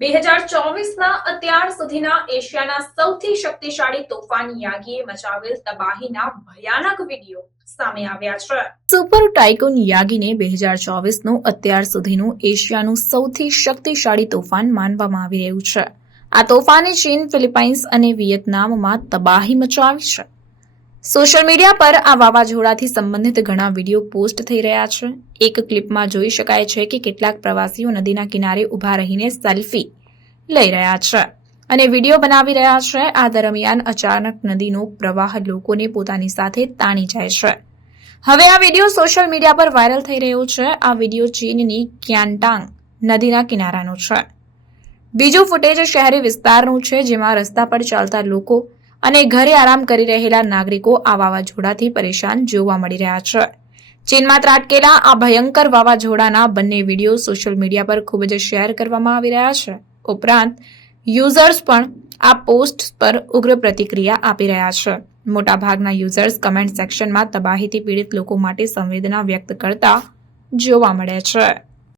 બે હજાર ચોવીસના અત્યાર સુધીના એશિયાના સૌથી શક્તિશાળી તોફાન યાગીએ મચાવેલ તબાહીના ભયાનક વીડિયો સામે આવ્યા છે. સુપર ટાઇકોન યાગીને બે હજાર ચોવીસનું અત્યાર સુધીનું એશિયાનું સૌથી શક્તિશાળી તોફાન માનવામાં આવી રહ્યું છે. આ તોફાને ચીન, ફિલિપાઇન્સ અને વિયેતનામમાં તબાહી મચાવી છે. સોશિયલ મીડિયા પર આ વાવાઝોડાથી સંબંધિત ઘણા વીડિયો પોસ્ટ થઈ રહ્યા છે. એક ક્લિપમાં જોઈ શકાય છે કે કેટલાક પ્રવાસીઓ નદીના કિનારે ઊભા રહીને સેલ્ફી લઈ રહ્યા છે અને વીડિયો બનાવી રહ્યા છે. આ દરમિયાન અચાનક નદીનો પ્રવાહ લોકોને પોતાની સાથે તાણી જાય છે. હવે આ વીડિયો સોશિયલ મીડિયા પર વાયરલ થઈ રહ્યો છે. આ વીડિયો ચીનની ક્યાન્ટાંગ નદીના કિનારાનો છે. બીજું ફૂટેજ શહેરી વિસ્તારનું છે, જેમાં રસ્તા પર ચાલતા લોકો અને ઘરે આરામ કરી રહેલા નાગરિકો આ વાવાઝોડાથી પરેશાન જોવા મળી રહ્યા છે. ચીનમાં ત્રાટકેલા આ ભયંકર વાવાઝોડાના બંને વીડિયો સોશિયલ મીડિયા પર ખૂબ જ શેર કરવામાં આવી રહ્યા છે. ઉપરાંત, યુઝર્સ પણ આ પોસ્ટ પર ઉગ્ર પ્રતિક્રિયા આપી રહ્યા છે. મોટાભાગના યુઝર્સ કમેન્ટ સેક્શનમાં તબાહીથી પીડિત લોકો માટે સંવેદના વ્યક્ત કરતા જોવા મળે છે.